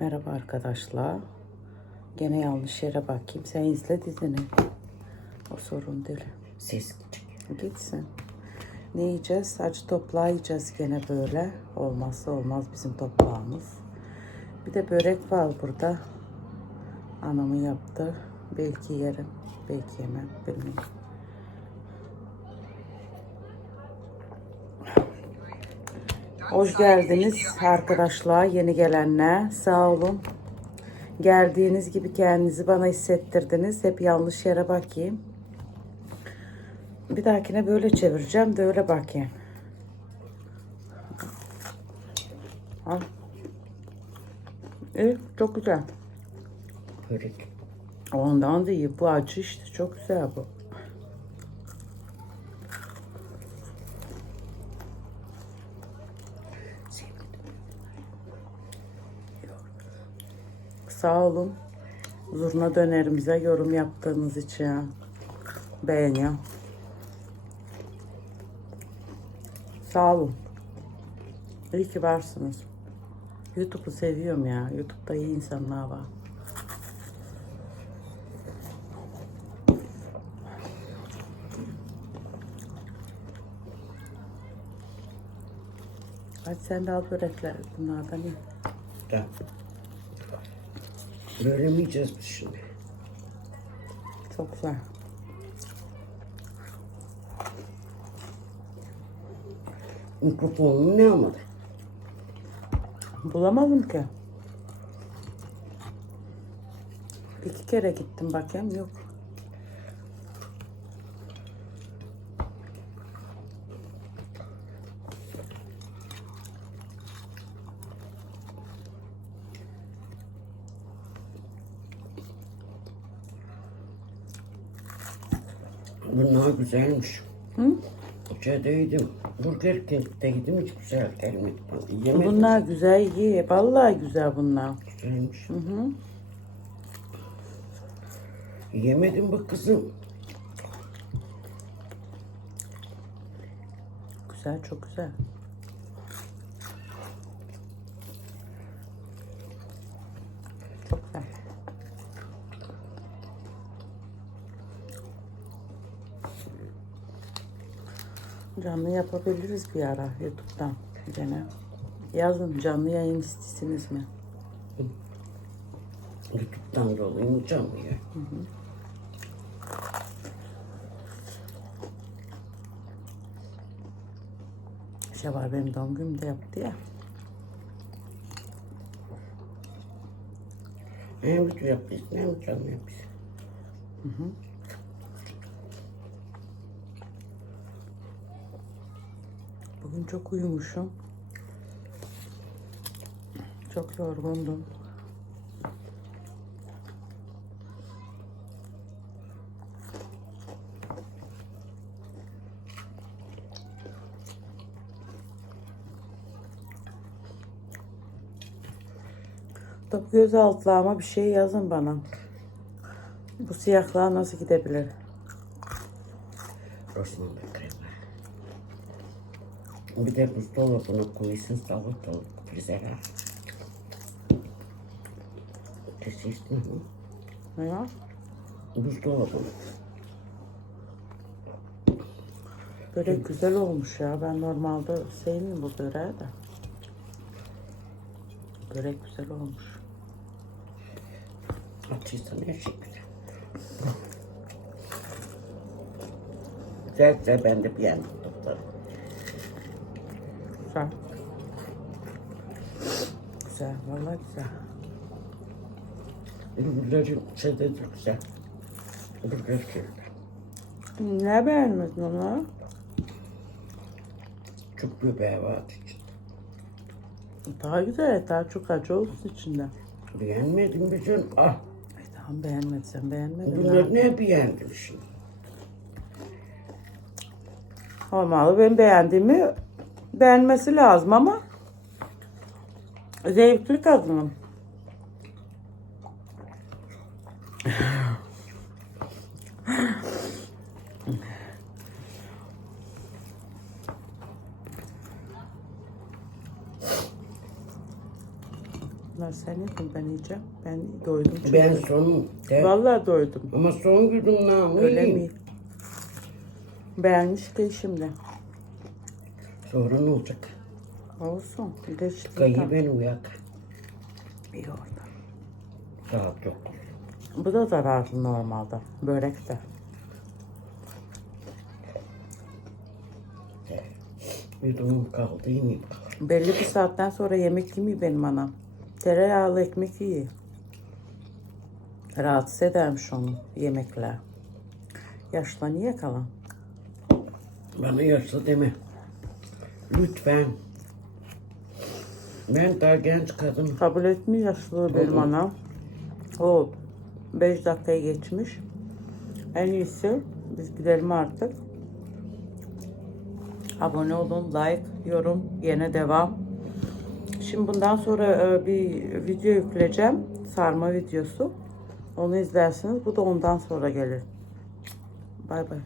Merhaba arkadaşlar. Gene yanlış yere bakayım. Sen izle dizini. O sorun değil. Ses küçük. Gitsin. Ne yiyeceğiz? Acı toplağı yiyeceğiz gene böyle. Olmazsa olmaz bizim toplağımız. Bir de börek var burada. Anamın yaptı. Belki yerim. Belki yemem. Bilmiyorum. Hoş geldiniz arkadaşlar, yeni gelenler. Sağ olun. Geldiğiniz gibi kendinizi bana hissettirdiniz. Hep yanlış yere bakayım. Bir dahakine böyle çevireceğim de öyle bakayım. Al. İyi, çok güzel. Börek. Ondan da iyi. Bu acı işte. Çok güzel bu. Sağ olun. Zurna dönerimize yorum yaptığınız için. Beğeniyorum. Sağ olun. İyi ki varsınız. YouTube'u seviyorum ya. YouTube'da iyi insanlar var. Hadi sen de al börekler bunlardan ye. Böyle mi yiyeceğiz biz şimdi? Çok güzel. Mikrofonunu ne almadı? Bulamadım ki. İki kere gittim bakayım yok. Bunlar güzelmiş. Hı? İçerideydim. Burger King'deydim hiç güzel gelmedi. bana. Yemedim. Bunlar güzel iyi. Vallahi güzel bunlar. Güzelmiş. Hı hı. Yemedim bak kızım. Güzel çok güzel. Çok güzel. Canlı yapabiliriz bir ara YouTube'dan gene. Yazın canlı yayın istesiniz mi? YouTube'dan dolayı canlı ya. Şey var benim doğum günümde yaptı ya. Hem video yapıyorsun hem canlı yapıyorsun. Bugün çok uyumuşum. Çok yorgundum. Top göz altlarıma bir şey yazın bana. Bu siyahlığa nasıl gidebilir? Krema. Bir de buzdolabına koysun salatalık, frizere. Kesiştin mi? Ne ya? Buzdolabına. Börek güzel olmuş ya. Ben normalde sevmiyorum bu böreği de. Börek güzel olmuş. Atıysan her şey güzel ben de beğendim doktor. Güzel. Güzel. Vallahi güzel. Ürünlerin şeyde de güzel. Burger King. Ne beğenmedin onu? Çok göbeği vardı içinde. Daha güzel. Daha çok acı olsun içinde. Beğenmedim mi canım? Ah, Ay tamam beğenmedin. Beğenmedin. bunları ne beğendim şimdi? Olmalı. Ben beğendiğimi beğenmesi lazım ama zevkli kadınım. Bunlar sen yedin ben yiyeceğim. Ben doydum çünkü. Ben son de, Vallahi doydum. ama son güdüm namı Öyle mi? Beğenmiş değil şimdi. Sonra ne olacak? Olsun. Bir de işte Kayı tam- ben uyak. İyi orada. Saat yok. Bu da zararlı normalde. Börek de. Yudumum kaldı yemeyeyim. Belli bir saatten sonra yemek yemiyor benim anam. Tereyağlı ekmek yiyor. Rahatsız edermiş onu yemekler. Yaşlanıyor kalan. Bana yaşlı deme. Lütfen. Ben daha genç kadın. Kabul etmiyor yaşlı benim anam. O 5 dakikayı geçmiş. En iyisi biz gidelim artık. Abone olun, like, yorum, yine devam. Şimdi bundan sonra e, bir video yükleyeceğim. Sarma videosu. Onu izlersiniz. Bu da ondan sonra gelir. Bay bay.